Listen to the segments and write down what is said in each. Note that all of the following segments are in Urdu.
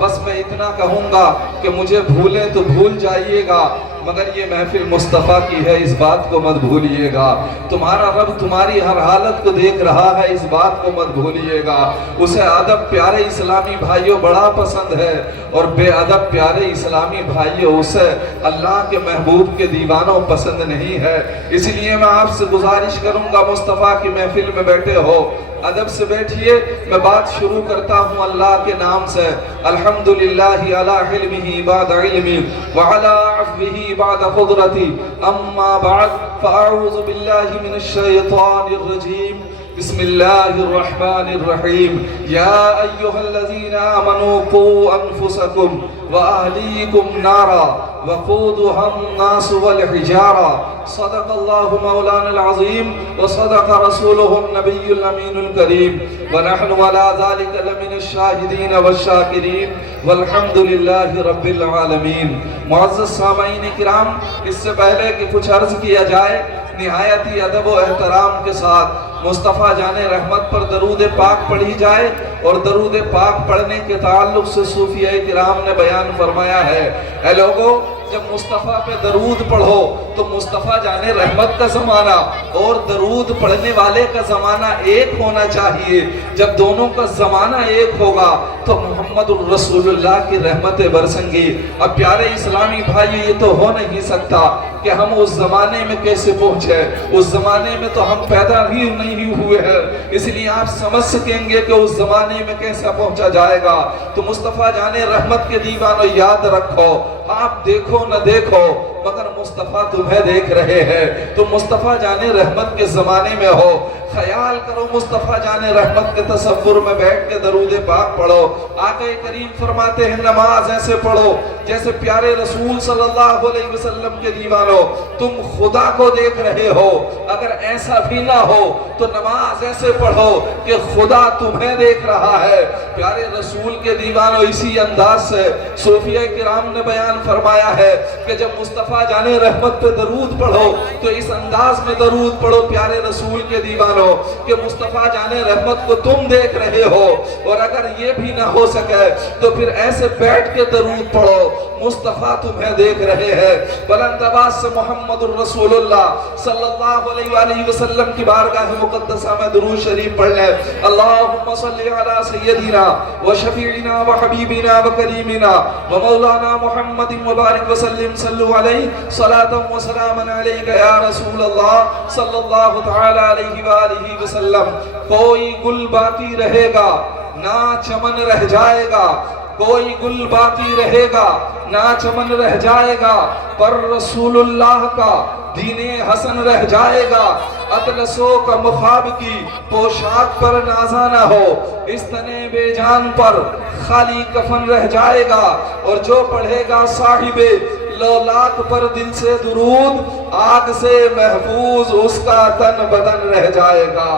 بس میں اتنا کہوں گا کہ مجھے بھولیں تو بھول جائیے گا، مگر یہ محفل مصطفیٰ کی ہے، اس بات کو مت بھولیے گا۔ تمہارا رب تمہاری ہر حالت کو دیکھ رہا ہے، اس بات کو مت بھولیے گا۔ اسے ادب پیارے اسلامی بھائیوں بڑا پسند ہے، اور بے ادب پیارے اسلامی بھائیوں اسے اللہ کے محبوب کے دیوانوں پسند نہیں ہے۔ اس لیے میں آپ سے گزارش کروں گا، مصطفیٰ کی محفل میں بیٹھے ہو، ادب سے بیٹھیے۔ میں بات شروع کرتا ہوں اللہ کے نام سے۔ الحمدللہ علی حلمہ بعد علمی وعلی عفوہ بعد قدرتی، اما بعد فاعوذ باللہ من الشیطان الرجیم، بسم اللہ الرحمن الرحیم۔ یا ایہا الذین آمنوا قوا انفسکم وأهليكم نارا وقودها الناس والحجارة صدق الله مولانا العظيم وصدق رسوله النبي الأمين الكريم ونحن على ذلك لمن الشاهدين والشاكرين والحمد لله رب العالمين۔ معزز سامعین کرام، اس سے پہلے کہ کچھ عرض کیا جائے، نہایتی ادب و احترام کے ساتھ مصطفیٰ جان رحمت پر درود پاک پڑھی جائے، اور درود پاک پڑھنے کے تعلق سے صوفیہ کرام نے بیان فرمایا ہے، اے لوگو جب مصطفیٰ پہ درود پڑھو تو مصطفیٰ جان رحمت کا زمانہ اور درود پڑھنے والے کا زمانہ ایک ہونا چاہیے۔ جب دونوں کا زمانہ ایک ہوگا تو محمد الرسول اللہ کی رحمتیں برسیں گی۔ اب پیارے اسلامی بھائی، یہ تو ہو نہیں سکتا کہ ہم اس زمانے میں کیسے پہنچے، اس زمانے میں تو ہم پیدا ہی نہیں ہوئے ہیں، اس لیے آپ سمجھ سکیں گے کہ اس زمانے میں کیسا پہنچا جائے گا۔ تو مصطفیٰ جان رحمت کے دیوانوں، یاد رکھو، آپ دیکھو نہ دیکھو مگر مصطفیٰ تمہیں دیکھ رہے ہیں۔ تو مصطفیٰ جان رحمت کے زمانے میں ہو، خیال کرو مصطفیٰ جان رحمت کے تصور میں بیٹھ کے درود پاک پڑھو۔ آقا کریم فرماتے ہیں، نماز ایسے پڑھو جیسے پیارے رسول صلی اللہ علیہ وسلم کے دیوانوں تم خدا کو دیکھ رہے ہو۔ اگر ایسا بھی نہ ہو تو نماز ایسے پڑھو کہ خدا تمہیں دیکھ رہا ہے۔ پیارے رسول کے دیوانوں، اسی انداز سے صوفیہ کرام نے بیان فرمایا ہے کہ جب مصطفیٰ جان رحمت پہ درود پڑھو تو اس انداز میں درود پڑھو پیارے رسول کے دیوانوں کہ مصطفیٰ جان رحمت کو تم دیکھ رہے ہو۔ اور اگر یہ بھی نہ ہو سکے تو پھر ایسے بیٹھ کے درود پڑھو، مصطفیٰ تمہیں دیکھ رہے ہیں۔ بلند آواز سے محمد الرسول اللہ صلی اللہ علیہ وآلہ وسلم کی بارگاہ مقدسہ میں درود شریف پڑھ لیں۔ اللہم صلی علی سیدنا و شفیعنا و حبیبنا و کریمنا و مولانا محمد مبارک وسلم، صلو علیہ صلاة و سلام علیکہ یا رسول اللہ صلی اللہ تعالی علیہ وآلہ وسلم۔ کوئی گل باقی رہے گا نہ چمن رہ جائے گا، کوئی گل باقی رہے گا نہ چمن رہ جائے گا، پر رسول اللہ کا دین حسن رہ جائے گا۔ اطلسوں کا مخاب کی پوشاک پر نازا نہ ہو، اس تنے بے جان پر خالی کفن رہ جائے گا، اور جو پڑھے گا صاحب لولاک پر دل سے درود، آگ سے محفوظ اس کا تن بدن رہ جائے گا،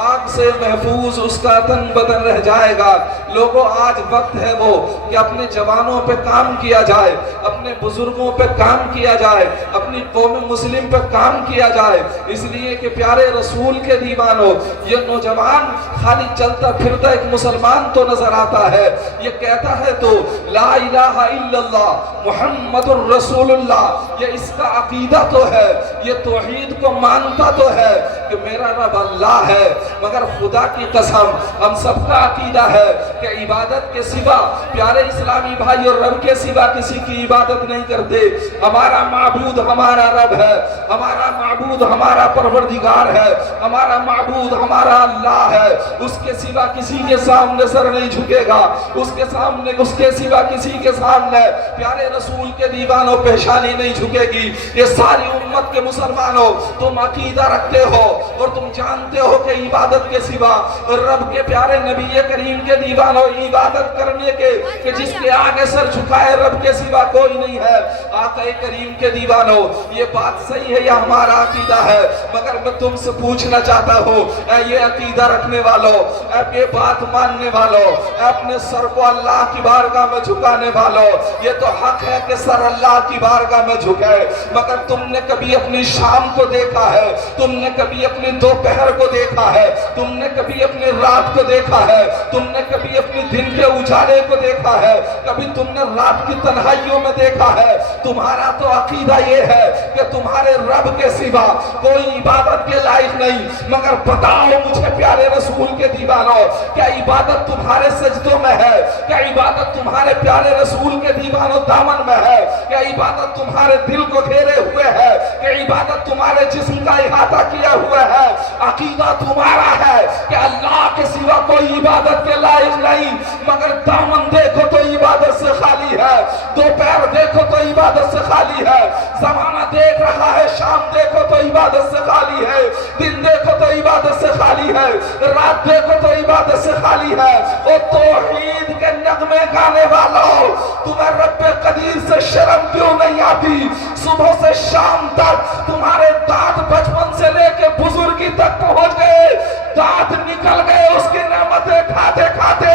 آگ سے محفوظ اس کا تن بدن رہ جائے گا۔ لوگوں، آج وقت ہے وہ کہ اپنے جوانوں پہ کام کیا جائے، اپنے بزرگوں پہ کام کیا جائے، اپنی قوم مسلم پہ کام کیا جائے، اس لیے کہ پیارے رسول کے دیوانوں، یہ نوجوان خالی چلتا پھرتا ایک مسلمان تو نظر آتا ہے، یہ کہتا ہے تو لا الہ الا اللہ محمد الرسول اللہ، یہ اس کا عقیدہ تو ہے، یہ توحید کو مانتا تو ہے کہ میرا رب اللہ ہے، مگر خدا کی قسم ہم سب کا عقیدہ ہے کہ عبادت کے سوا، پیارے اسلامی بھائی، اور رب کے سوا کسی کی عبادت نہیں کرتے۔ ہمارا معبود ہمارا رب ہے، ہمارا معبود ہمارا پروردگار ہے، ہمارا معبود ہمارا اللہ ہے، اس کے سوا کسی کے سامنے سر نہیں جھکے گا، اس کے سامنے، اس کے سوا کسی کے سامنے پیارے رسول کے دیوانوں پیشانی نہیں جھکے گی۔ یہ ساری امت کے مسلمانوں، تم عقیدہ رکھتے ہو اور تم جانتے ہو کہ عبادت کے سوا رب کے پیارے نبی کریم کے دیوانوں عبادت کرنے کے کہ جس کے آگے سر جھکائے رب کے سوا کوئی نہیں ہے۔ آقا کریم کے دیوانوں، یہ بات صحیح ہے، یہ ہمارا عقیدہ ہے، مگر میں تم سے پوچھنا چاہتا ہوں، اے یہ عقیدہ رکھنے والوں، اے یہ بات ماننے والوں، اے اپنے سر کو اللہ کی بارگاہ میں جھکانے والوں، یہ تو حق ہے کہ سر اللہ کی بارگاہ میں جھکے، مگر تم نے کبھی اپنی شام کو دیکھا ہے؟ تم نے کبھی اپنے دوپہر کو دیکھا ہے؟ تم نے کبھی اپنی رات کو دیکھا ہے؟ تم نے کبھی اپنے دن کے اجالے کو دیکھا ہے؟ کبھی تم نے رات کی تنہائیوں میں دیکھا ہے؟ تمہارا تو عقیدہ یہ ہے کہ تمہارے رب کے سوا کوئی عبادت کے لائق نہیں، مگر بتاؤ مجھے پیارے رسول کے دیوانوں، کیا عبادت تمہارے سجدوں میں ہے؟ کیا عبادت تمہارے پیارے رسول کے دیوانوں دامن میں ہے؟ کیا عبادت تمہارے دل کو گھیرے ہوئے ہے؟ کیا عبادت تمہارے جسم کا احاطہ کیا ہوا ہے؟ عقیدہ تمہارا ہے کہ اللہ کے سوا کوئی عبادت کے لائق نہیں، مگر دامن دیکھو تو عبادت سے خالی ہے، دو پیر دیکھو تو عبادت سے خالی ہے، زمانہ دیکھ رہا ہے، شام دیکھو تو عبادت سے خالی ہے، دن دیکھو تو عبادت سے خالی ہے، رات دیکھو تو عبادت سے خالی ہے۔ او توحید کے نغمے گانے والوں، تمہیں رب قدیر سے شرم کیوں نہیں آتی؟ صبح سے شام تک تمہارے دانت بچپن سے لے کے بزرگی تک پہنچ گئے، دانت نکل گئے اس کی نعمتیں کھاتے کھاتے،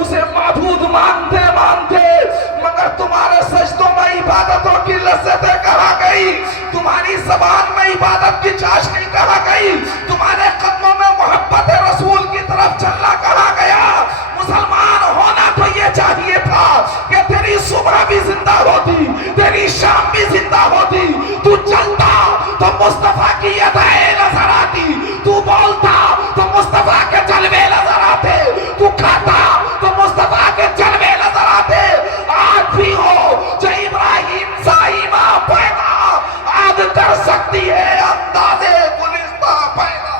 اسے معبود مانتے مانتے، مگر تمہارے سجدوں میں عبادتوں کی لذتیں کہاں گئی؟ تمہاری زبان میں عبادت کی چاشنی کہاں گئی؟ تمہارے قدموں میں محبت رسول کی طرف چلنا کہاں گیا؟ مسلمان ہونا تو یہ چاہیے تھا کہ تیری صبح بھی زندہ ہوتی، تیری شام بھی زندہ ہوتی، تو چلتا تو مصطفیٰ کی ادائیں نظر آتی، تو بولتا تو مصطفیٰ کے جلوے نظر آتے، تو کھاتا تو مصطفیٰ کے جلوے نظر آتے۔ آج بھی ہو جو ابراہیم زائمہ پیدا آج کر سکتی ہے اندازے گلستہ پیدا۔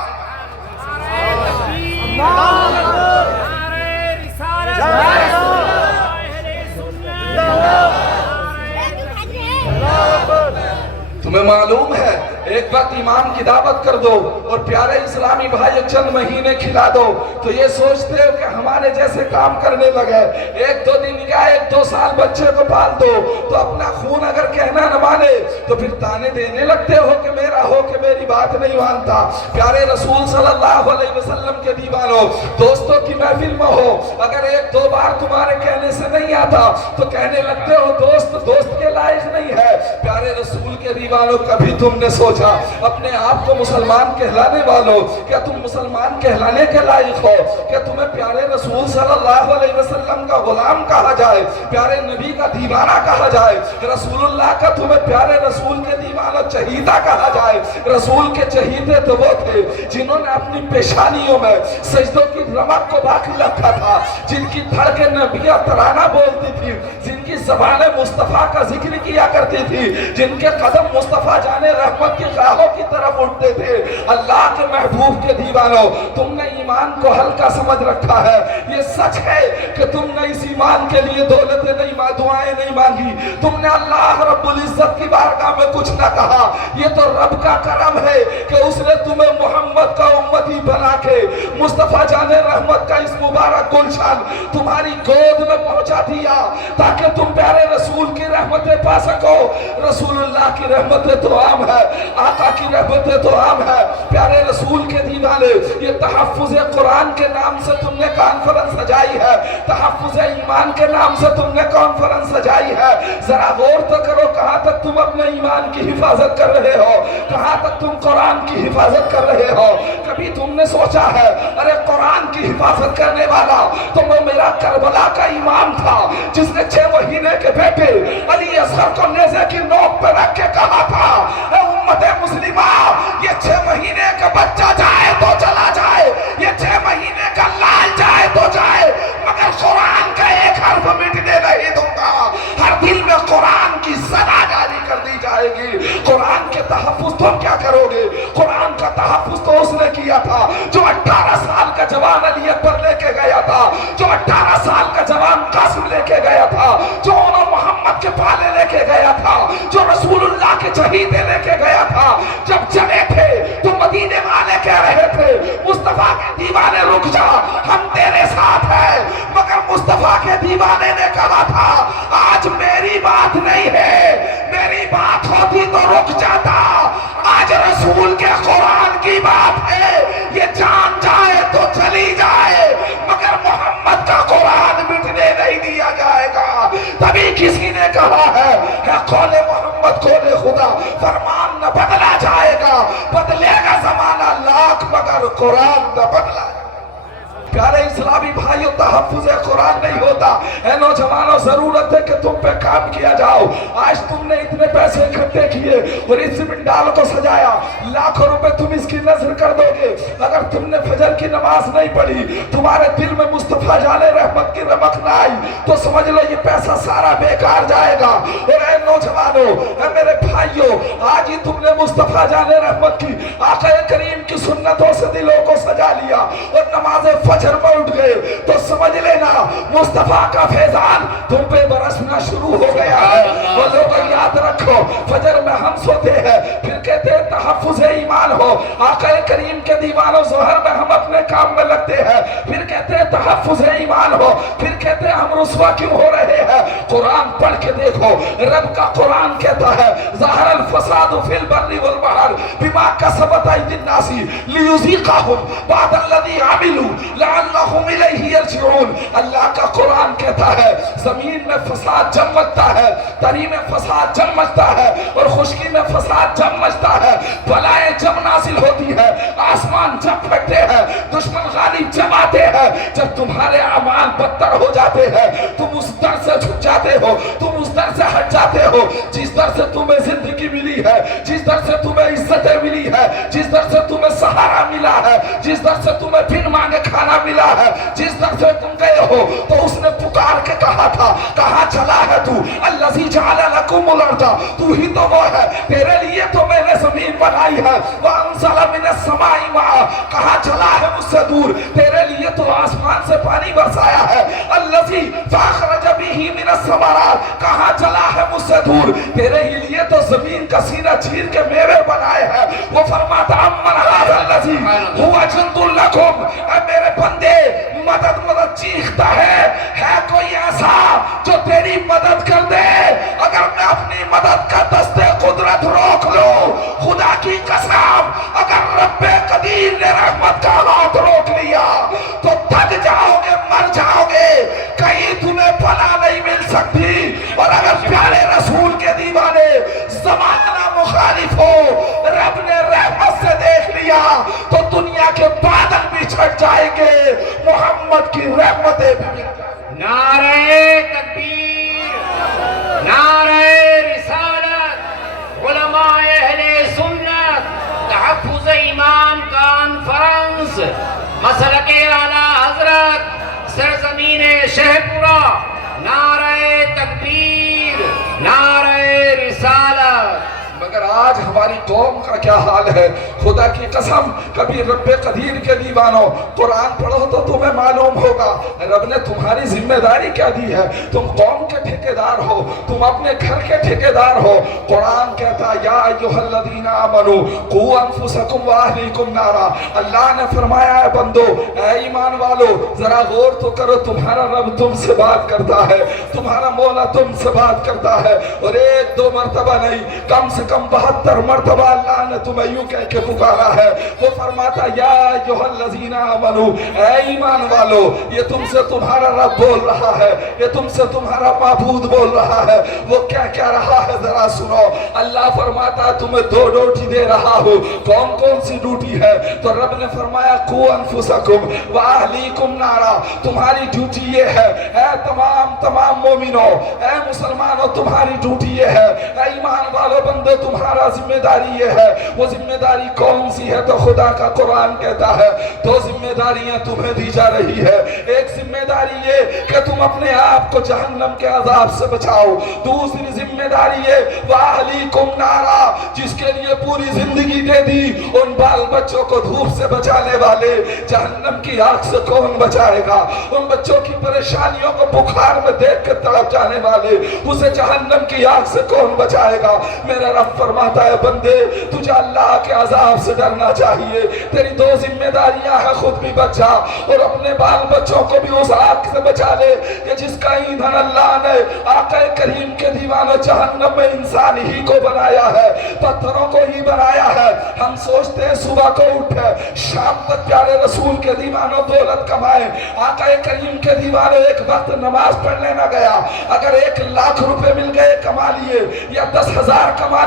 تمہیں معلوم ہے ایک وقت ایمان کی دعوت کر دو اور پیارے اسلامی بھائی چند مہینے کھلا دو تو یہ سوچتے ہو کہ ہمارے جیسے کام کرنے لگے، ایک دو دن یا ایک دو سال بچے کو پال دو تو اپنا خون اگر کہنا نہ مانے تو پھر تانے دینے لگتے ہو کہ میرا ہو کہ میری بات نہیں مانتا۔ پیارے رسول صلی اللہ علیہ وسلم کے دیوانوں، دوستوں کی محفل میں ہو، اگر ایک دو بار تمہارے کہنے سے نہیں آتا تو کہنے لگتے ہو دوست دوست کے لائق نہیں ہے۔ پیارے رسول کے دیوانوں، کبھی تم نے سوچا اپنے آپ کو مسلمان کہلانے والوں، کیا تم مسلمان کہلانے کے لائق ہو؟ کیا تمہیں پیارے رسول صلی اللہ علیہ وسلم کا غلام کہا جائے، پیارے نبی کا دیوانہ کہا جائے، رسول اللہ کا تمہیں پیارے رسول کے دیوانہ چہیتا کہا جائے؟ رسول کے چہیتے تو وہ تھے جنہوں نے اپنی پیشانیوں میں سجدوں کی رمق کو باقی رکھا تھا، جن کی دھڑکیں نبیہ ترانہ بولتی تھی، جن کی زبانیں مصطفیٰ کا ذکر کیا کرتی تھی، جن کے قدم مصطفیٰ جانے رحمت کی راہوں کی طرف اٹھتے تھے۔ اللہ کے محبوب کے دیوانوں، تم نے ایمان کو ہلکا سمجھ رکھا ہے۔ یہ سچ ہے کہ تم نے اس ایمان کے لیے دولتیں نہیں دعائیں نہیں مانگی، تم نے اللہ رب العزت کی بارگاہ میں کچھ نہ کہا، یہ تو رب کا کرم ہے کہ اس نے تمہیں محمد کا امتی بنا کے مصطفیٰ جانے رحمت کا اس مبارک گلشن تمہاری گود میں پہنچا دیا تاکہ تم پیارے رسول کی رحمتیں پا سکو۔ رسول اللہ کی رحمتیں تو عام ہے، آقا کی رحمتیں تو عام ہے۔ پیارے رسول کے دیوانے، یہ تحفظ قرآن کے نام سے تم نے کانفرنس سجائی ہے، تحفظ ایمان کے نام سے تم نے کانفرنس سجائی ہے۔ ذرا غور تو کرو کہاں تک تم اپنے ایمان کی حفاظت کر رہے ہو، کہاں تک تم قرآن کی حفاظت کر رہے ہو۔ کبھی تم نے سوچا ہے ارے قرآن کی حفاظت کرنے والا تو وہ میرا کربلا کا امام تھا جس نے 6 مہینے کے بیٹے علی اصغر کو نیزے کی نوک پہ رکھ کے کہا تھا اے امت مسلمہ، یہ 6 مہینے کا بچہ جائے تو چلا جائے، یہ 6 مہینے کا لال جائے تو جائے، مگر قرآن کا ایک حرف مٹنے نہیں دوں گا۔ ہر دل میں قرآن کی صدا جاری کر دی جائے گی۔ قرآن کے تحفظ تم کیا کرو گے؟ قرآن کا تحفظ تو اس نے کیا تھا جو 18 سال کا جوان علی اکبر لے کے گیا تھا، جو 18 سال کا جوان قاسم لے کے گیا تھا، جو انہوں محمد کے پالے لے کے گیا تھا، جو رسول اللہ کے چہیتے لے کے گیا تھا۔ جب چلے تھے تو مدینے والے کہہ رہے تھے مصطفیٰ کے دیوانے رک جا، ہم تیرے ساتھ ہیں، مگر مصطفیٰ کے دیوانے نے کہا تھا آج میری بات نہیں ہے، میری بات ہوتی تو رک جاتا، آج رسول کے قرآن کی بات ہے، یہ جان جائے تو چلی جائے، مگر محمد کا قرآن مٹنے نہیں دیا جائے گا۔ تبھی کسی نے کہا ہے قول محمد قول خدا، فرمان نہ بدلا جائے گا، بدلے گا زمانہ لاکھ مگر قرآن نہ اسلامی بھائیوں تحفظ قرآن نہیں ہوتا. اے نوجوانوں ضرورت ہے کہ تم پہ کام کیا جاؤ. آج تم نے اتنے پیسے اکٹھے کیے اور اس زمیندار کو سجایا, لاکھوں روپے تم اس کی نذر کر دو گے, اگر تم نے فجر کی نماز نہیں پڑھی, تمہارے دل میں مصطفیٰ جان رحمت کی رمق نہ آئی, تو سمجھ لو یہ پیسہ سارا بیکار جائے گا. اور اے نوجوانوں, اے میرے بھائیوں, آج ہی تم نے مصطفیٰ جان رحمت کی آقا کریم کی سنتوں سے دلوں کو سجا لیا اور نماز فجر میں اٹھ گئے, تو سمجھ لینا مصطفیٰ کا فیضان تم پہ برسنا شروع ہو گیا ہے. اور لوگوں یاد رکھو, فجر میں ہم سوتے ہیں, پھر کہتے ہیں تحفظ ایمان ہو. آقا کریم کے دیوانوں ظہر میں ہم اپنے کام میں لگتے ہیں, پھر کہتے ہیں تحفظ ایمان ہو, پھر کہتے ہیں ہم رسوا کیوں ہو رہے ہیں. قرآن پڑھ کے دیکھو, رب کا قرآن کہتا ہے ظہر الفساد فی البر والبحر بما کسبت ایدی الناس لیذیقہم بعد الذی عملوا لعلہم الیہ یرجعون. اللہ کا قرآن کہتا ہے زمین میں فساد جم مچتا ہے, تری میں فساد جم مچتا ہے, اور خشکی میں فساد جم مچتا ہے, بلائیں جب نازل ہوتی ہے, آسمان جب پھٹتے ہیں, دشمن غالب جب آتے ہیں, جب تمہارے اعمال بدتر ہو جاتے ہیں, تم اس در سے جھک جاتے ہو, تم اس در سے ہٹ جاتے ہو جس در سے تمہیں زندگی ملی ہے, جس در سے تمہیں عزتیں ملی ہے, جس در سے تمہیں سہارا ملا ہے, جس در سے تمہیں بن مانگے کھانا ملا ہے, جس در سے تم گئے ہو. تو اس نے پکار کے کہا تھا کہاں چلا ہے تو, الذی جعل لکم الارض, تو ہی تو وہ ہے, تیرے لیے تو میں نے زمین بنائی ہے, وانزل من السماء ماء, کہاں چلا ہے مجھ سے دور, تیرے لیے تو آسمان سے پانی برسایا ہے, الذی فاخرج به من الثمرات, کہاں چلا ہے مجھ سے دور, تیرے ہی لیے تو زمین کا سینہ چیر کے میوے بنائے ہیں. وہ فرماتا امن هذا الذی هو جند لکم, اے میرے بندے مدد مدد چیختا ہے کوئی ایسا جو تیری مدد کر دے. اگر میں اپنی مدد کا دستے قدرت روک لو, خدا کی قسم اگر رب قدیر نے رحمت کا ہاتھ روک لیا تو تھک جاؤ گے, مر جاؤ گے, کہیں تمہیں پناہ نہیں مل سکتی. اور اگر پیارے رسول کے دیوانے زمانہ مخالف ہو, رب نے رحمت سے دیکھ لیا تو دنیا کے بادل بھی چھٹ جائیں گے, محمد کی رحمتیں بھی مل جائیں. نعرہ تکبیر, نعرہ رسالت, علماء اہل سنت, تحفظ ایمان کانفرنس, مسلک اعلیٰ حضرت, سرزمین شہپورہ, نعرہ تکبیر, نعرہ رسالت. مگر آج ہماری قوم کا کیا حال ہے, خدا کی قسم کبھی رب قدیر کے دیوانوں قرآن پڑھو تو تمہیں معلوم ہوگا رب نے تمہاری ذمہ داری کیا دی ہے. تم قوم کے ٹھیکیدار ہو, تم اپنے گھر کے ٹھیکیدار ہو. قرآن کہتا یا ایھا الذین آمنوا قوا انفسکم واہلیکم نارا. اللہ نے فرمایا ہے بندو, اے ایمان والو, ذرا غور تو کرو, تمہارا رب تم سے بات کرتا ہے, تمہارا مولا تم سے بات کرتا ہے, اور ایک دو مرتبہ نہیں, کم سے کم 72 مرتبہ اللہ نے تمہیں یوں کہہ کے پکارا ہے. وہ فرماتا یا ایھا الذین آمنوا, اے ایمان والو, یہ تم سے تمہارا رب بول رہا ہے, یہ تم سے تمہارا معبود بول رہا ہے. وہ کیا رہا ہے ذرا سنو. اللہ فرماتا تمہیں 2 ڈیوٹی دے رہا ہوں. کون کون سی ڈیوٹی ہے؟ تو رب نے فرمایا قوا انفسکم واہلیکم نارا. تمہاری ڈیوٹی یہ ہے, اے تمام مومنوں, اے مسلمانوں, تمہاری ڈیوٹی یہ ہے, اے ایمان والو بندے تمہارا ذمہ داری یہ ہے. وہ ذمہ داری کون سی ہے؟ تو خدا کا قرآن کہتا ہے 2 ذمہ داریاں تمہیں دی جا رہی ہے. ایک ذمہ داری یہ کہ تم اپنے آپ کو جہنم کے عذاب سے بچاؤ. دوسری ذمہ داری یہ واہلیکم نارا, جس کے لیے پوری زندگی دے دی. ان بال بچوں کو دھوپ سے بچانے والے جہنم کی آگ سے کون بچائے گا؟ ان بچوں کی پریشانیوں کو بخار میں دیکھ کے تڑپ جانے والے اسے جہنم کی آگ سے کون بچائے گا؟ میرا رب فرماتا ہے بندے تجھے اللہ کے عذاب سے ڈرنا چاہیے. تیری 2 ذمہ داریاں ہیں, خود بھی بچا اور اپنے بال بچوں کو بھی اس آگ سے بچا لے کہ جس کا ایندھن اللہ نے آقا کریم کے دیوانوں جہنم میں انسان ہی کو بنایا ہے, پتھروں کو ہی بنایا ہے. ہم سوچتے ہیں صبح کو اٹھے, شام تک پیارے رسول کے دیوانوں دولت کمائے. آقا کریم کے دیوانوں ایک وقت نماز پڑھنے نہ گیا, اگر 1 لاکھ روپے مل گئے کما لیے یا 10,000 کما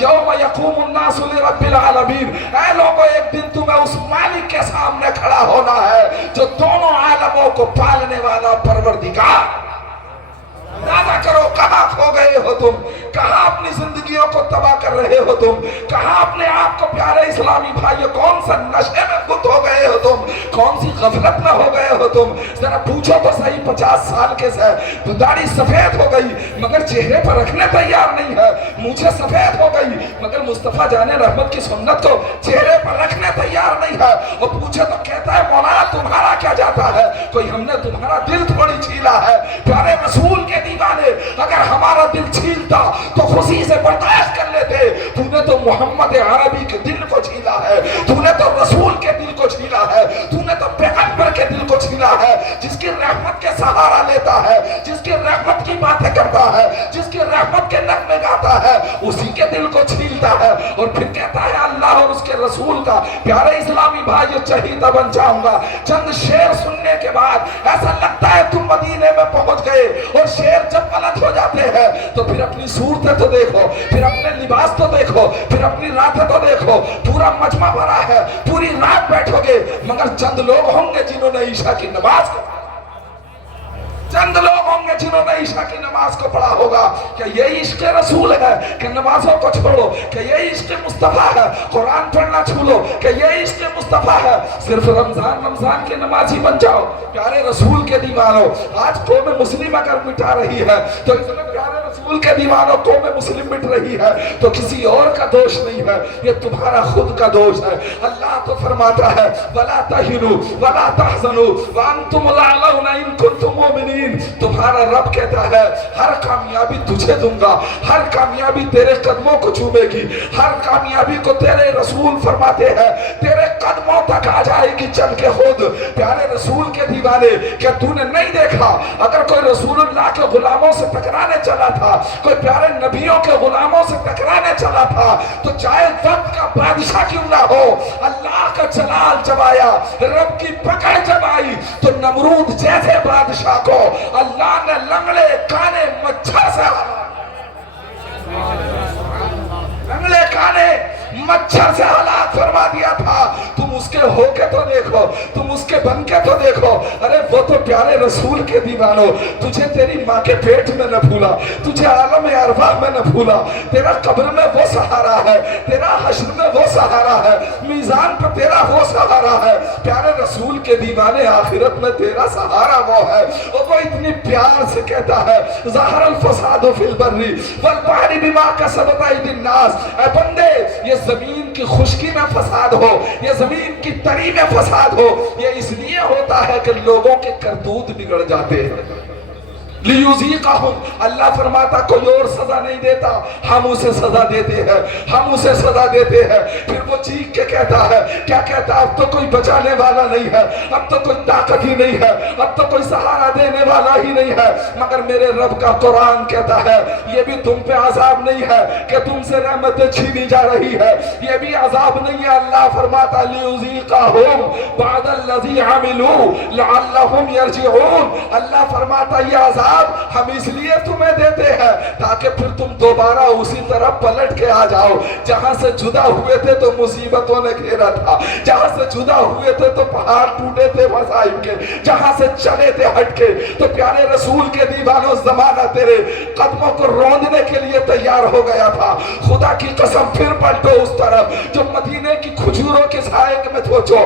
یوم یقوم الناس لرب العالمین، اے لوگوں ایک دن تمہیں اس مالک کے سامنے کھڑا ہونا ہے جو دونوں عالموں کو پالنے والا پروردگار۔ اندازہ کرو کہاں کھو گئے ہو تم، کہاں اپنی زندگیوں کو تباہ کر رہے ہو تم، کہاں اپنے آپ کو پیارے اسلامی بھائیو کون سا نشے میں خود ہو گئے ہو تم، کون سی غفلت میں ہو گئے ہو تم۔ ذرا پوچھو تو صحیح 50 سال کے سے داڑھی سفید ہو گئی مگر چہرے پر رکھنے تیار نہیں ہے، مونچھیں سفید ہو گئی مگر مصطفیٰ جان رحمت کی سنت کو چہرے پر رکھنے تیار نہیں ہے، اور پوچھے تو کہتا ہے مولانا تمہارا کیا جاتا ہے، کوئی ہم نے تمہارا دل تھوڑی چھیلا ہے۔ پیارے رسول کے دیوانے اگر ہمارا دل چھیلتا تو خوشی سے برداشت کر لیتے، تو نے تو محمد عربی کے دل کو چھیلا ہے، تو نے تو رسول کے دل کو چھیلا ہے، تو نے تو پیغمبر کے دل کو چھیلا ہے، جس کی رحمت کے سہارا لیتا ہے، جس کی رحمت کی باتیں کرتا ہے، جس کی رحمت کے نغمے گاتا ہے، اسی کے دل کو چھیلتا ہے، اور پھر کہتا ہے اللہ اور اس کے رسول کا۔ پیارے اسلامی بھائیو چہیتا بن جاؤں گا، چند شعر سننے کے بعد ایسا لگتا ہے تم مدینے میں پہنچ گئے، اور شعر جب غلط ہو جاتے ہیں تو پھر اپنی صورتیں تو دیکھو، پھر اپنے لباس تو دیکھو، پھر اپنی راتیں تو دیکھو، پورا مجمع بھرا ہے، پوری رات بیٹھو گے مگر چند لوگ ہوں گے جنہوں نے عشاء کی نماز کو، چند لوگ ہوں گے جنہوں نے عشاء کی نماز کو پڑھا ہوگا۔ کہ یہ عشق رسول ہے کہ نمازوں کو چھوڑو، کہ یہ عشق مصطفیٰ ہے قرآن پڑھنا چھوڑو، کہ یہ عشق مصطفیٰ ہے صرف رمضان کے نمازی بن جاؤ۔ پیارے رسول کے دیوانوں، آج قوم مسلم اگر مٹا رہی ہے تو اتنے پیارے رسول کے دیوانوں قوم مسلم مٹ رہی ہے تو کسی اور کا دوش نہیں ہے، یہ تمہارا خود کا دوش ہے۔ اللہ تو فرماتا ہے وَلَا تَهِنُوا وَلَا تَحْزَنُوا وَأَنْتُمُ الْأَعْلَوْنَ إِن كُنتُم مُؤْمِنِينَ۔ تمہارا رب کہتا ہے ہر کامیابی تجھے دوں گا، ہر کامیابی تیرے قدموں کو چومے گی، ہر کامیابی کو تیرے رسول فرماتے ہیں تیرے قدموں تک آ جائے گی چل کے خود۔ پیارے رسول کے دیوانے، کیا تو نے نہیں دیکھا اگر کوئی رسول اللہ کے غلاموں سے ٹکرانے چلا تھا، کوئی پیارے نبیوں کے غلاموں سے ٹکرانے چلا تھا تو چاہے وقت کا بادشاہ کیوں نہ ہو، اللہ کا جلال جب آیا، رب کی پکڑ جب آئی تو نمرود جیسے بادشاہ کو اللہ نے لنگڑے کانے مچھر سے لنگڑے کانے مچھر سے ہلاک فرما دیا تھا۔ تم اس کے ہو کے تو دیکھو، تم اس کے بن کے تو دیکھو۔ ارے وہ تو پیارے رسول کے دیوانوں، تجھے تیری ماں کے پیٹ میں نہ بھولا، تجھے عالم ارواح میں نہ بھولا، تیرا قبر میں وہ سہارا ہے، تیرا حشر میں وہ سہارا ہے، میزان پر تیرا وہ سہارا ہے۔ پیارے رسول کے دیوانے، آخرت میں تیرا سہارا وہ ہے۔ اور وہ اتنی پیار سے کہتا ہے ظہر الفساد فی البر والبحر بما کسبت ایدی الناس، اے بندے یہ زمین کی خشکی میں فساد ہو، یہ زمین کی تری میں فساد ہو، یہ اس لیے ہوتا ہے کہ لوگوں کے کرتوت بگڑ جاتے ہیں۔ لیوزیقہم، اللہ فرماتا کوئی اور سزا نہیں دیتا، ہم اسے سزا دیتے ہیں، ہم اسے سزا دیتے ہیں۔ پھر وہ چیخ کے کہتا ہے، کیا کہتا ہے؟ اب تو کوئی بچانے والا نہیں ہے، اب تو کوئی طاقت ہی نہیں ہے، اب تو کوئی سہارا دینے والا ہی نہیں ہے، مگر میرے رب کا قرآن کہتا ہے یہ بھی تم پہ عذاب نہیں ہے کہ تم سے رحمتیں چھینی جا رہی ہے، یہ بھی عذاب نہیں ہے۔ اللہ فرماتا لیوزیقہم بعد الذی عملوا لعلہم یرجعون، اللہ فرماتا یہ عذاب ہم اس لیے تمہیں دیتے ہیں تاکہ پھر تم دوبارہ اسی طرف پلٹ کے آ جاؤ۔ جہاں سے جدا ہوئے تھے تو مصیبتوں نے گھیرا تھا، جہاں سے جدا ہوئے تھے تو پہاڑ ٹوٹے تھے مصائب کے، جہاں سے چلے تھے ہٹ کے، تو پیارے رسول کے دیوانوں زمانہ تیرے قدموں کو روندنے کے لیے تیار ہو گیا تھا۔ خدا کی قسم پھر پلٹو اس طرف جو مدینے کی کھجوروں کے سائے میں پہنچو،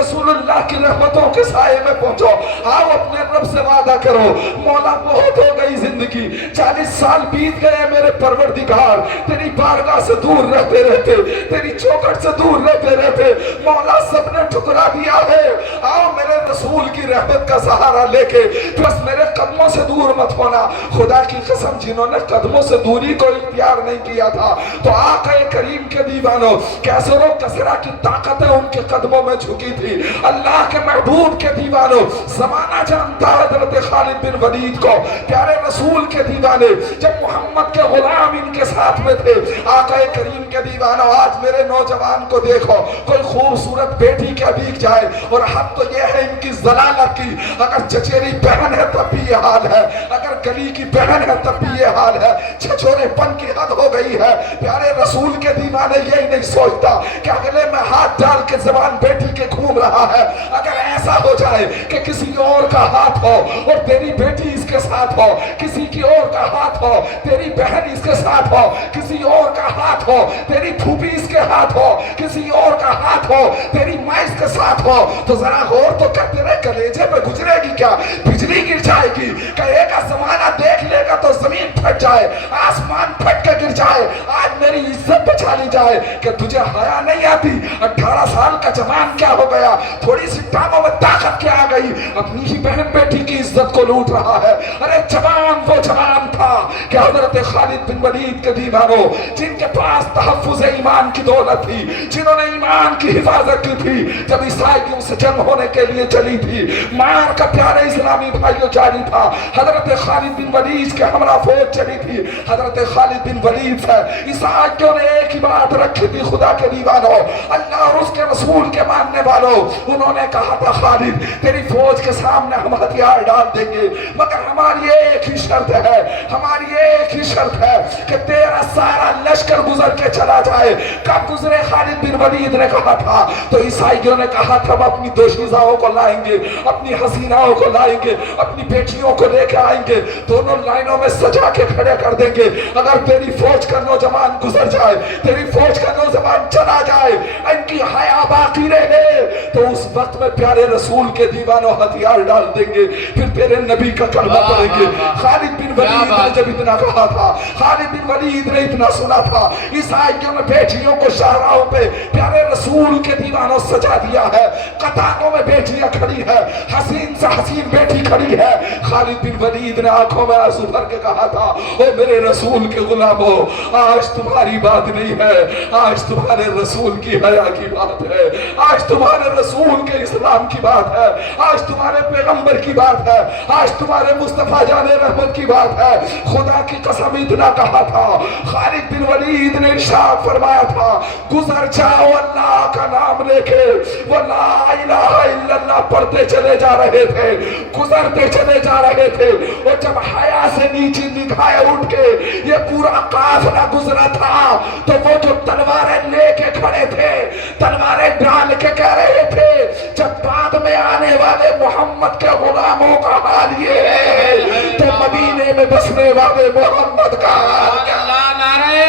رسول اللہ کی رحمتوں کے سائے میں پہنچو۔ آؤ اپنے رب سے وعدہ کرو مولا بہت ہو گئی زندگی، 40 سال بیت گئے میرے پروردگار، تیری بارگاہ سے دور رہتے رہتے، تیری چوکھٹ سے دور رہتے رہتے مولا سب نے ٹھکرا دیا ہے۔ آؤ میرے رسول کی رحمت کا سہارا لے کے، بس میرے قدموں سے دور مت ہونا۔ خدا کی قسم جنہوں نے قدموں سے دوری کو اختیار نہیں کیا تھا تو آقا کریم کے دیوانوں کیسر و کسرا کی طاقتیں ان کے قدموں میں جھکی تھی۔ اللہ کے محبوب کے دیوانوں زمانہ جانتا ہے حضرت خالد بن ولید کو، پیارے رسول کے دیوانے، جب محمد کے غلام ان کے ساتھ میں تھے، آقا کریم کے دیوانوں آج میرے نوجوان کو دیکھو، کوئی خوبصورت بیٹی کیا بھیگ جائے، اور حد تو یہ ہے ان کی ضلالت کی، اگر چچیری بہن ہے تب بھی یہ حال ہے، اگر گلی کی بہن ہے تب بھی یہ حال ہے، چھچورے پن کی حد ہو گئی ہے۔ پیارے رسول کے دیوانے یہی نہیں سوچتا کہ اگلے میں ہاتھ ڈال کے زبان بیٹی کے گھوم رہا ہے، اگر ایسا ہو جائے کہ کسی اور کا ہاتھ ہو اور تیری بیٹی اس کے ساتھ ہو، کسی کی اور کا ہاتھ ہو تیری بہن اس کے ساتھ ہو، کسی اور کا ہاتھ ہو تیری پھوپھی اس کے ہاتھ ہو، کسی اور کا ہاتھ ہو تیری ماں اس کے ساتھ ہو، تو ذرا غور تو کر، تیرے کلیجے پہ گزرے گی کیا؟ بجلی گر جائے گی، کہے گا زمانہ دیکھ لے گا تو زمین پھٹ جائے، آسمان پھٹ کے گر جائے، آج میری عزت بچا لی جائے کہ تجھے حیا نہیں آتی؟ 18 سال کا جوان کیا ہو گیا، تھوڑی سی ٹانگوں میں طاقت کیا آ گئی، اپنی ہی بہن بیٹی کی عزت کو لوٹ رہا ہے۔ ارے جوان وہ جوان تھا کہ حضرت خالد بن ولید کے دیوانوں، جن کے پاس تحفظ ایمان کی دولت تھی، جنہوں نے ایمان کی حفاظت کی تھی، جب عیسائیوں سے جنگ ہونے کے لیے چلی تھی، مار کا پیارے اسلامی بھائیوں جاری تھا، حضرت خالد بن ولید کے ہمراہ فوج چلی تھی، حضرت خالد بن ولید سے عیسائیوں نے ایک ہی بات رکھی تھی، خدا کے دیوانوں، اللہ اور اس کے رسول کے ماننے والوں، انہوں نے کہا تھا خالد تیری فوج کے سامنے ہم ہتھیار ڈال دیں گے، مگر ہماری ایک ہی شرط ہے، ہماری ایک ہی شرط ہے کہ تیرا سارا لشکر گزر کے چلا جائے۔ کب گزرے؟ خالد بن ولید نے کہا تھا تو عیسائیوں نے کہا تھا ہم اپنی دوشیزاؤں کو لائیں گے، اپنی حسیناؤں کو لائیں گے، اپنی بیٹیوں کو لے کے آئیں گے، دونوں لائنوں میں سجا کے کھڑے کر دیں گے، اگر تیری فوج کا نوجوان گزر جائے، تیری فوج کا نوجوان چلا جائے، ان کی حیا باقی رہے تو اس وقت میں پیارے رسول کے دیوانوں ہتھیار ڈال دیں گے، پھر تیرے نبی کا کلمہ پڑھیں گے۔ خالد بن ولید نے جب اتنا کہا تھا، خالد بن ولید نے اتنا سنا تھا، عیسائیوں نے بیٹیوں کو شاہراہوں پہ پیارے رسول کے دیوانوں سجا دیا ہے، قطاروں میں بیٹیاں کھڑی ہے، حسین سے حسین بیٹی کھڑی ہے۔ خالد بن ولید نے آنکھوں میں آنسو بھر کے کہا تھا اے میرے رسول کے غلاموں، آج تمہاری بات نہیں ہے، آج تمہارے رسول کی حیا کی بات ہے، آج تمہارے رسول کے اسلام کی بات ہے، آج تمہارے پیغمبر کی بات ہے، آج تمہارے مصطفیٰ جان رحمت کی بات ہے۔ خدا کی قسم اتنا کہا تھا، خالد بن ولید نے ارشاد فرمایا تھا گزر جاؤ اللہ کا نام لے کے، وہ لا الہ الا اللہ پڑھتے چلے جا رہے تھے، گزرتے چلے جا رہے تھے، اور جب حیا سے نیچے نگاہیں اٹھ کے یہ پورا قافلہ گزرا تھا تو وہ جو تلواریں لے کے کھڑے تھے، تلواریں ڈال کے کہہ رہے تھے جب بعد میں آنے والے محمد کے غلاموں کا حال یہ ہے تو مدینے میں بسنے والے محمد کا حال کیا؟ اللہ نعرہ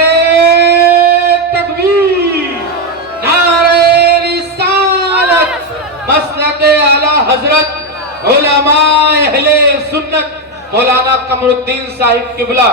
تکبیر، نعرہ رسالت، مسلک اعلی حضرت علماء اہل سنت مولانا قمر الدین صاحب قبلہ۔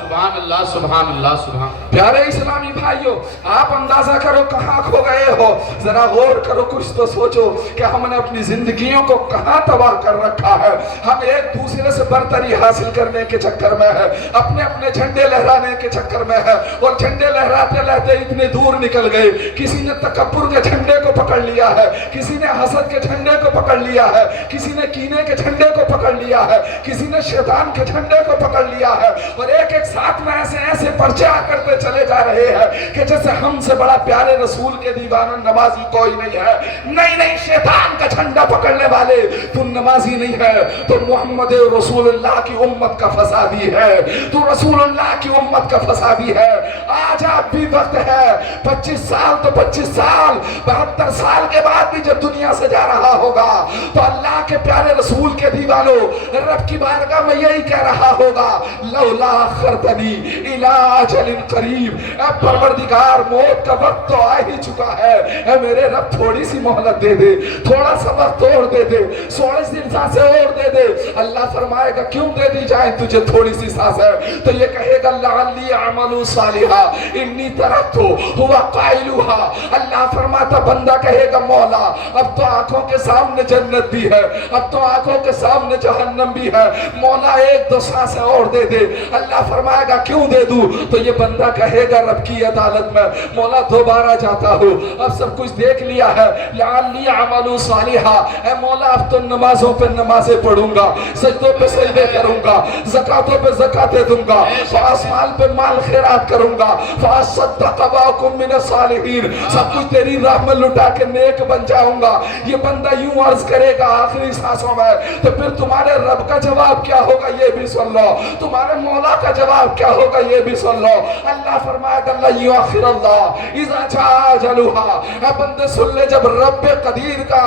سبحان اللہ سبحان اللہ سبحان۔ پیارے اسلامی بھائیوں، آپ اندازہ کرو کہاں کھو گئے ہو، ذرا غور کرو، کچھ تو سوچو کہ ہم نے اپنی زندگیوں کو کہاں تباہ کر رکھا ہے۔ ہم ایک دوسرے سے برتری حاصل کرنے کے چکر میں ہے، اپنے اپنے جھنڈے لہرانے کے چکر میں ہے، اور جھنڈے لہراتے لہراتے اتنے دور نکل گئے، کسی نے تکبر کے جھنڈے کو پکڑ لیا ہے، کسی نے حسد کے جھنڈے کو پکڑ لیا ہے، کسی نے کینے کے جھنڈے کو پکڑ لیا ہے، کسی نے شیطان کے جھنڈے کو پکڑ لیا ہے، اور ایک ایک ساتھ میں ایسے پرچہ کرتے چلے جا رہے ہیں کہ جیسے ہم سے بڑا پیارے رسول کے دیوانہ نمازی کوئی نہیں ہے۔ نہیں، شیطان کا جھنڈا پکڑنے والے، تو نمازی نہیں ہے، تو محمد رسول اللہ کی امت کا فسادی ہے، تو رسول اللہ کی امت کا فسادی ہے۔ آج آپ بھی وقت ہے، 25 سال تو 25 سال، 72 سال کے بعد بھی جب دنیا سے جا رہا ہوگا تو اللہ کے پیارے رسول کے دیوانوں رب کی بارگاہ میں یہی کہہ رہا ہوگا لولا اخرتنی الی اجل قریب، اے پروردگار موت کا وقت تو آ ہی چکا ہے، اے میرے رب تھوڑی سی مہلت دے دے، تھوڑا سا وقت اور دے دے، 16 دن سانسیں اور دے دے۔ اللہ فرمائے گا کیوں دے دی جائیں تجھے تھوڑی سی سانسیں؟ تو یہ کہے گا لعلی اعمل صالحا انی ترکت ہوا قائلھا۔ اللہ فرماتا بندہ کہے گا مولا اب تو آنکھوں کے سامنے جنت بھی ہے، اب تو آنکھوں کے سامنے جہنم بھی ہے، مولا ایک دو سانسیں اور دے دے۔ اللہ فرمائے گا کیوں دے دوں؟ تو یہ بندہ کہے گا رب کی عدالت میں، مولا دوبارہ جاتا ہوں، اب سب کچھ دیکھ لیا ہے، لعلی اعمل صالحا، اے مولا اب تو نمازوں پہ نمازیں پڑھوں گا، سجدوں پہ سجدے کروں گا، زکاتوں پہ زکاتیں دوں گا، مال پہ مال خیرات کروں گا، فاصدق واکن من الصالحین، سب کچھ تیری راہ میں لٹا کے نیک بن جاؤں گا۔ یہ بندہ یوں عرض کرے گا آخری سانسوں میں، تو پھر تمہارے رب کا جواب کیا ہوگا یہ بھی سن لو، تمہارے مولا کا جواب کیا ہوگا یہ بھی سن لو۔ اللہ فرمائے گا اللہ یؤخر اللہ اذا جاء اجلھا، اے بندے سن لے، جب رب قدیر کا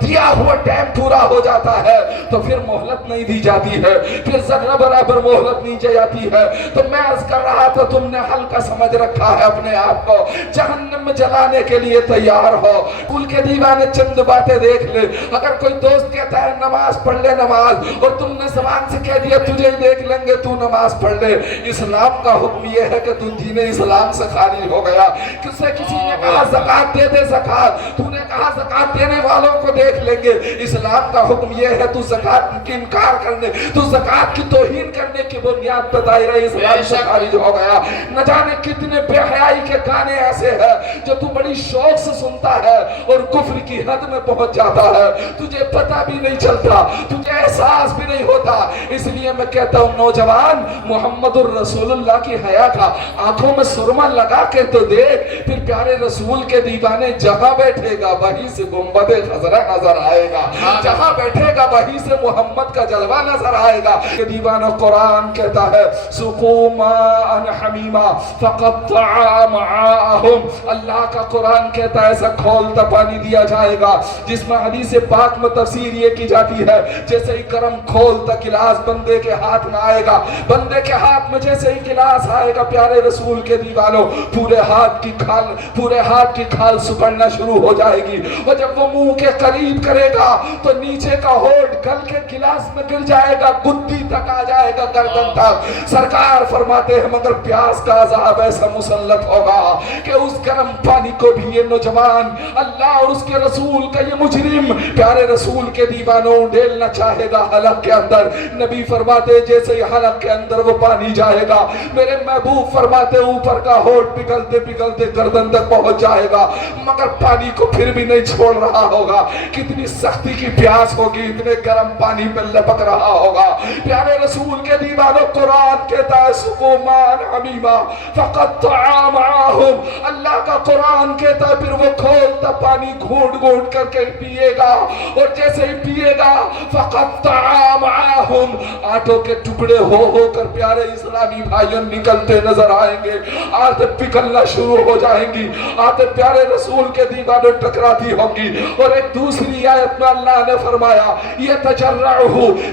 دیا ہوا ٹائم پورا ہو جاتا ہے تو پھر مہلت نہیں دی جاتی ہے، پھر ذرہ برابر مہلت نہیں دی جاتی ہے۔ تو میں عرض کر رہا تھا تم نے ہلکا سمجھ رکھا ہے اپنے آپ کو، جہنم میں جلانے کے لیے تیار ہو۔ پھول کے دیوانے چند باتیں دیکھ لے، اگر کوئی دوست کہتا ہے نماز پڑھ لے نماز، اور تم نے زبان سے کہہ دیا تجھے ہی دیکھ لیں گے تو نماز پڑھ لے، اسلام کا حکم یہ ہے کہ تو دین اسلام سے خارج ہو گیا۔ کسی نے کہا زکات دے دے زکات، تو نے کہا زکات دینے والوں کو دیکھ لیں گے، اسلام کا حکم یہ ہے تو زکات کی انکار کرنے، تو زکات کی توہین کرنے کی بنیاد پر دائرہ اسلام سے خارج ہو گیا۔ نہ جانے کتنے بے حیائی کے گانے ایسے ہیں جو تو بڑی شوق سے سنتا ہے اور کفر کی حد میں پہنچ جاتا ہے، تجھے پتہ بھی نہیں چلتا، تجھے احساس بھی نہیں ہوتا۔ اس لیے میں کہتا ہوں نوجوان، محمد الرسول اللہ کی حیا کا آنکھوں میں سرما لگا کے تو دیکھ، پھر پیارے رسول کے دیوانے جہاں بیٹھے گا وہیں سے گنبد خضرا نظر آئے گا، جہاں بیٹھے گا وہیں سے محمد کا جلوہ نظر آئے گا۔ کہ دیوانہ قرآن کہتا ہے سقوا ماء حمیما فقطع امعاءہم، اللہ کا قرآن کہتا ہے ایسا کھولتا پانی دیا جائے گا جس میں حدیث پاک میں تفسیر یہ کی جاتی ہے جیسے ہی کرم کھولتا گلاس بندے کے ہاتھ میں آئے گا، بندے کے ہاتھ میں جیسے ہی گلاس آئے گا پیارے رسول کے دیوانوں پورے ہاتھ کی کھال سکڑنا شروع ہو جائے گی، اور جب وہ منہ کے قریب کرے گا تو نیچے کا ہونٹ گل کے گلاس میں گر جائے گا، گدی تک آ جائے گا، گردن تک۔ سرکار فرماتے ہیں مگر پیاس کا عذاب ایسا مسلط ہوگا کہ اس گرم پانی کو بھی یہ نوجوان اللہ اور اس کے رسول کا یہ مجرم پیارے رسول کے دیوانوں ڈیلنا چاہے گا حلق کے اندر۔ نبی فرماتے جیسے ہی حلق کے اندر وہ پانی جائے گا، میرے محبوب فرماتے اوپر کا ہونٹ پگھلتے پگھلتے گردن تک پہنچ جائے گا، مگر پانی کو پھر بھی نہیں چھوڑ رہا ہوگا۔ کتنی سختی کی پیاس ہوگی، اتنے گرم پانی پہ لپک رہا ہوگا۔ پیارے رسول کے دیوانوں قرآن کہتا ہے سقوا ماء حمیما فقطع امعاءہم، اللہ کا قرآن کہتا ہے پھر وہ کھولتا پانی گھونٹ گھونٹ کر کے پیے گا، اور جیسے ہی پیے گا فقطع امعاءہم، آٹوں کے ٹکڑے ہو کر پیارے اسلامی بھائیوں نکلتے نظر آئیں گے، آتے پکلنا شروع ہو جائیں گی، آتے پیارے رسول کے دیوانوں ٹکراتی ہوں گی۔ اور ایک دوسری آیت میں اللہ نے فرمایا یتجرعہ،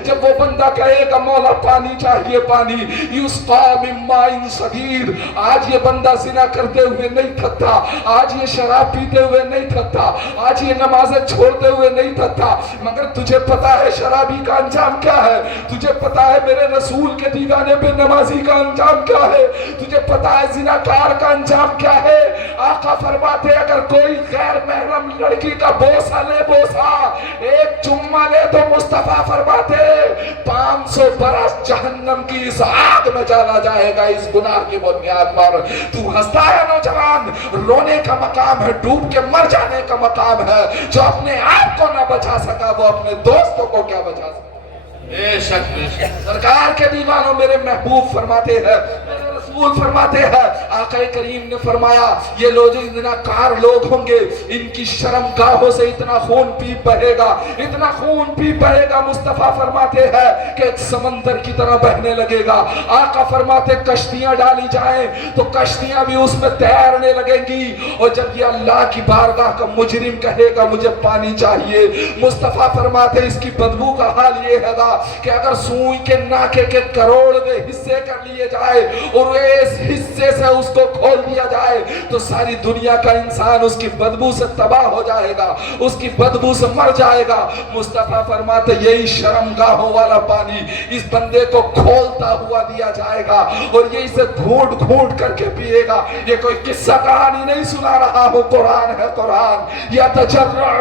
جب وہ بندہ کہے گا مولا پانی چاہیے پانی، یسقا من ماء صدید، آج یہ بندہ زنا کرتے ہوئے نہیں تھکتا، آج یہ شراب پیتے ہوئے نہیں تھکتا، آج یہ نمازیں چھوڑتے ہوئے نہیں تھکتا، مگر تجھے پتا ہے شرابی کا انجام کیا ہے، تجھے پتا ہے میرے رسول کے دیوانے بے نمازی کا انجام کیا ہے، تجھے پتا ہے زناکار کا انجام کیا ہے۔ آقا فرماتے اگر کوئی غیر محرم لڑکی کا بوسہ لے، بوسہ ایک چمہ لے، تو مصطفیٰ فرماتے 500 برس جہنم کی اس آگ میں جانا جائے گا اس گناہ کی بنیاد پر۔ تو ہنستا ہے نوجوان، رونے کا مقام ہے، ڈوب کے مر جانے کا مقام ہے۔ جو اپنے آپ کو نہ بچا سکا وہ اپنے دوستوں کو کیا بچا سکا۔ بے شک بے شک۔ سرکار کے دیوانوں میرے محبوب فرماتے ہیں، میرے رسول فرماتے ہیں، آقا کریم نے فرمایا یہ لوگ زناکار لوگ ہوں گے، ان کی شرم گاہوں سے اتنا خون پیپ بہے گا، اتنا خون پیپ بہے گا، مصطفیٰ فرماتے ہیں کہ ایک سمندر کی طرح بہنے لگے گا۔ آقا فرماتے کشتیاں ڈالی جائیں تو کشتیاں بھی اس میں تیرنے لگیں گی، اور جب یہ اللہ کی بارگاہ کا مجرم کہے گا مجھے پانی چاہیے، مصطفیٰ فرماتے اس کی بدبو کا حال یہ ہے گا کہ اگر سوئی کے ناکے کے کروڑویں حصے کر لیے جائے اور اس حصے سے اس کو کھول دیا جائے تو ساری دنیا کا انسان اس کی بدبو سے تباہ ہو جائے گا، اس کی بدبو سے مر جائے گا۔ مصطفیٰ فرماتے یہی شرمگاہوں والا پانی اس بندے کو کھولتا ہوا دیا جائے گا، اور یہ اسے گھونٹ گھونٹ کر کے پیے گا۔ یہ کوئی قصہ کہانی نہیں سنا رہا ہوں، قرآن ہے قرآن۔ یتجرعہ،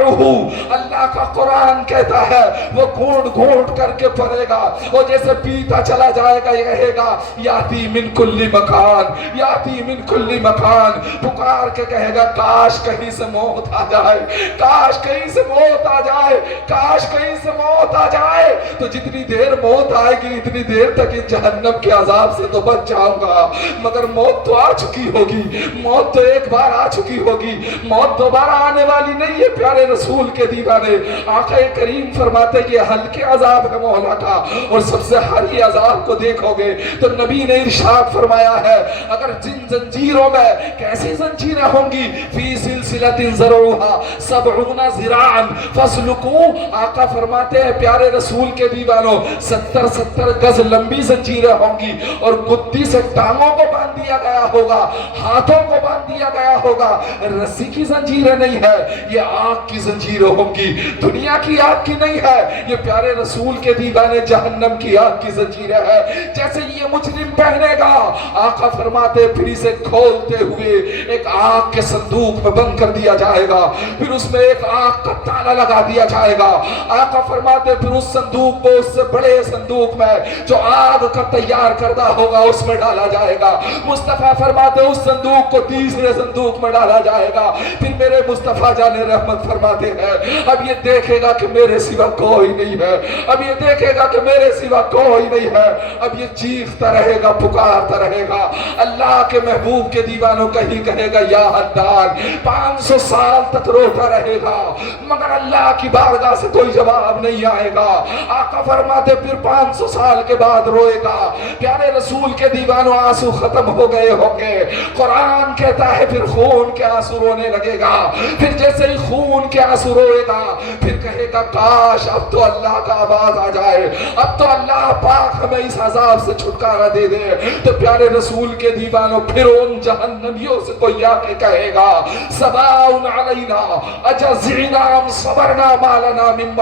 اللہ کا قرآن کہتا ہے وہ گھونٹ گھونٹ کر کے پڑے گا، اور جیسے پیتا چلا جائے گا یہ کہے گا یاتی من کل مکان یاتی من کل مکان، پکار کے کہے گا کاش کہیں سے موت آ جائے، کاش کہیں سے موت آ جائے، کاش کہیں سے موت آ جائے، تو جتنی دیر موت آئے گی اتنی دیر تک اس جہنم کے عذاب سے تو بچ جاؤں گا، مگر موت تو آ چکی ہوگی، موت تو ایک بار آ چکی ہوگی، موت دوبارہ آنے والی نہیں ہے پیارے رسول کے دیوانے۔ آقا کریم فرماتے کہ یہ ہلکے عذاب ہے مولا کا، اور سب سے بھاری عذاب کو دیکھو گے تو نبی نے ارشاد فرمایا ہے اگر جن زنجیروں میں، کیسی زنجیریں ہوں گی، فی سلسلۃ ذرعھا 70 ذراعا فاسلکوا، آقا فرماتے ہیں پیارے رسول کے دیوانوں 70 گز لمبی زنجیریں ہوں گی، اور گدی سے ٹانگوں کو باندھ دیا گیا ہوگا، ہاتھوں کو باندھ دیا گیا ہوگا، رسی کی زنجیریں نہیں ہے، یہ آگ کی زنجیریں ہوں گی، دنیا کی آگ کی نہیں ہے، یہ پیارے رسول کے دیوانے جہنم کی آگ کی زنجیریں ہے۔ جیسے یہ مجرم پہنے گا، آقا فرماتے پھر اسے کھولتے ہوئے ایک آگ کے صندوق میں بند کر دیا جائے گا، پھر اس میں ایک آگ کا تالا لگا دیا جائے گا، آقا فرماتے پھر اس صندوق کو اس سے بڑے صندوق میں جو آگ کا تیار کردہ ہوگا اس میں ڈالا جائے گا، مصطفیٰ فرماتے اس صندوق کو تیسرے صندوق میں ڈالا جائے گا، پھر میرے مصطفیٰ جان رحمت فرماتے ہیں اب یہ دیکھے گا کہ میرے سوا کوئی نہیں ہے، اب یہ دیکھے گا کہ میرے سوا کوئی نہیں ہے، اب یہ چیختا رہے گا، پکارتا رہے گا، اللہ کے محبوب کے دیوانوں کہیں کہے گا یا حداد، 500 سال تک روتا رہے گا مگر اللہ کی بارگاہ سے کوئی جواب نہیں آئے گا، آقا فرماتے پھر 500 سال کے بعد روئے گا، پیارے رسول کے دیوانوں آنسو ختم ہو گئے ہوں گے، قرآن کہتا ہے پھر خون کے آنسو رونے لگے گا، پھر جیسے ہی خون کے آنسو روئے گا پھر کہے گا کاش اب تو اللہ کا آواز آ جائے، اب تو اللہ پاک ہمیں اس عذاب سے چھٹکارا دے دے، تو پیارے رسول کے دیوانوں پھر ان جہنمیوں سے کوئی آ کے کہے گا سواء علینا اجزعنا ام صبرنا ما لنا من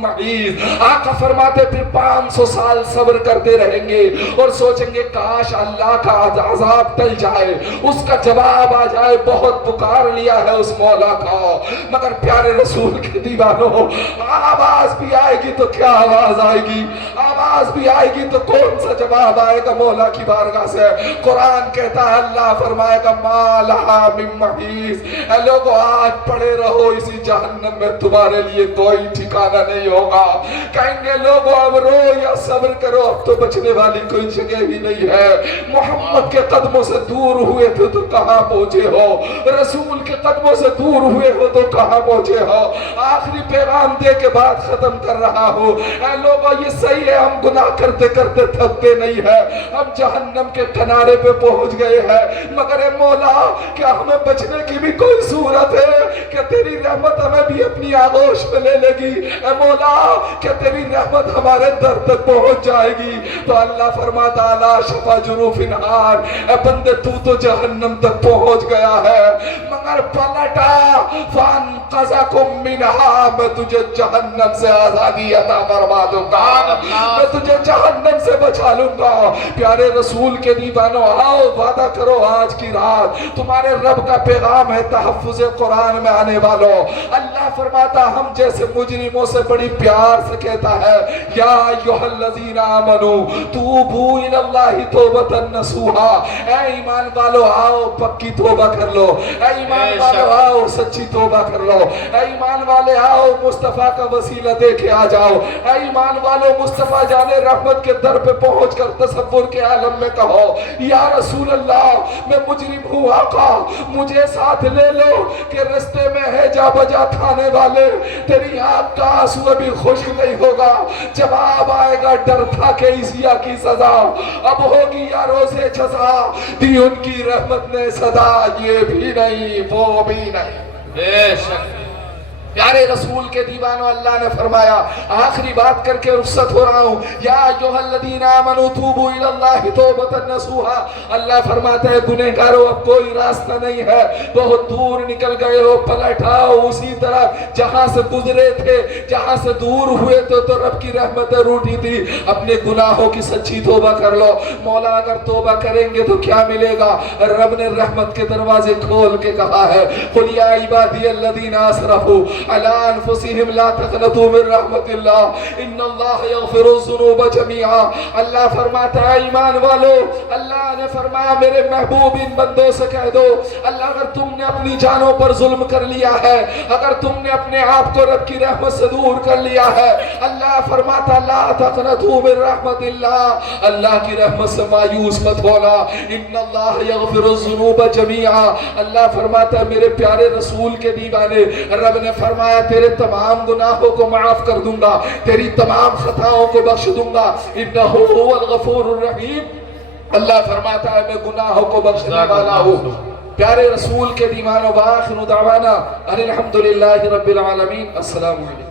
محیص، آقا فرماتے پھر 500 سال صبر کرتے رہیں گے اور سوچیں گے کاش اللہ کا عذاب ٹل جائے، اس کا جواب آ جائے، بہت پکار لیا ہے اس مولا کا، مگر پیارے رسول کے دیوانوں آواز بھی آئے گی تو کیا آواز آئے گی، آواز بھی آئے گی تو کون سا جواب آئے گا مولا کی بارگاہ سے، قرآن کہتا ہے اللہ فرمائے گا ما لہا من محیص، اے لوگو آج پڑے رہو اسی جہنم میں، تمہارے لیے کوئی ٹھکانہ نہیں ہوگا، کہیں گے لوگو اب رو یا صبر کرو، اب تو بچنے والی کوئی جگہ ہی نہیں ہے، محمد کے قدموں سے دور ہوئے تھے تو کہاں پہنچے ہو، رسول کے قدموں سے دور ہوئے ہو تو کہاں پہنچے ہو، آخری پیغام دے کے بعد ختم کر رہا ہوں، اے لوگو یہ صحیح ہے ہم گناہ کرتے کرتے تھکتے نہیں ہے، ہم جہنم کے کنارے پہ پہنچ گئے ہیں، مگر اے مولا کیا ہمیں بچنے کی بھی کوئی صورت ہے کہ تیری رحمت ہمیں بھی اپنی آغوش میں لے لے گی، اے مولا کہ تیری رحمت ہمارے در تک پہنچ جائے گی، تو اللہ فرماتا لا شفا جروف نہار، اے بندے تو جہنم تک پہنچ گیا ہے مگر پلٹا فانقذکم منہا، میں تجھے جہنم سے آزادی عطا فرما دوں گا، میں تجھے جہنم سے بچا لوں گا، پیارے رسول کے دیوانوں آؤ وعدہ کرو آج کی رات تمہارے رب کا پیغام ہے تحفظ قرآن میں آنے والوں، اللہ فرماتا ہم جیسے مجرموں سے بڑی پیار سے کہتا ہے یا ایھا الذین آمنوا توبوا الی اللہ توبۃ نصوحا، اے ایمان والو آؤ پکی توبہ کر لو، اے ایمان والو آؤ سچی توبہ کر لو، اے ایمان والے آؤ مصطفیٰ کا وسیلہ دے کے آ جاؤ، اے ایمان والو مصطفیٰ جان رحمت کے در پہ پہنچ کر تصور کے عالم میں کہو یا رسول اللہ میں مجرم ہوں آقا مجھے ساتھ لے لو کہ رستے میں ہے جا بجا کھانے والے، تیری آنکھ کا آنسو ابھی خشک نہیں ہوگا، جواب آئے گا ڈر تھا کہ عیسیٰ کی سزا اب ہوگی یا روزے جزا، دی ان کی رحمت نے صدا، یہ بھی نہیں وہ بھی نہیں، بے شک پیارے رسول کے دیوانوں اللہ نے فرمایا آخری بات کر کے رخصت ہو رہا ہوں یا ایھا الذین آمنوا توبوا الی اللہ توبۃ نصوحا، اللہ فرماتے ہیں گنہگاروں اب کوئی راستہ نہیں ہے، بہت دور نکل گئے ہو، پلٹ آؤ اسی طرح جہاں سے گزرے تھے، جہاں سے دور ہوئے تو رب کی رحمتیں روٹی تھی، اپنے گناہوں کی سچی توبہ کر لو، مولا اگر توبہ کریں گے تو کیا ملے گا، رب نے رحمت کے دروازے کھول کے کہا ہے قل یا عبادی الذین اسرفوا على انفسهم لا تقنطوا من رحمت اللہ ان اللہ یغفر الذنوب جميعا. اللہ فرماتا ہے ایمان والو، اللہ نے فرمایا میرے محبوب ان بندوں سے کہہ دو، اللہ اگر تم نے اپنی جانوں پر ظلم کر لیا ہے، اگر تم نے اپنے آپ کو رب کی رحمت سے دور کر لیا ہے، اللہ فرماتا لا تقنطوا من رحمت اللہ، اللہ کی رحمت سے مایوس مت ہونا. ان اللہ یغفر الذنوب جميعا. اللہ فرماتا ہے میرے پیارے رسول کے دیوانے، رب نے فرمایا تیرے تمام گناہوں کو معاف کر دوں گا، تیری تمام خطاؤں کو بخش دوں گا. انہ هو الغفور الرحیم. اللہ فرماتا ہے میں گناہوں کو بخشنے والا ہوں. پیارے رسول کے دیوانوں، وآخر دعوانا ان الحمدللہ رب العالمین. السلام علیکم.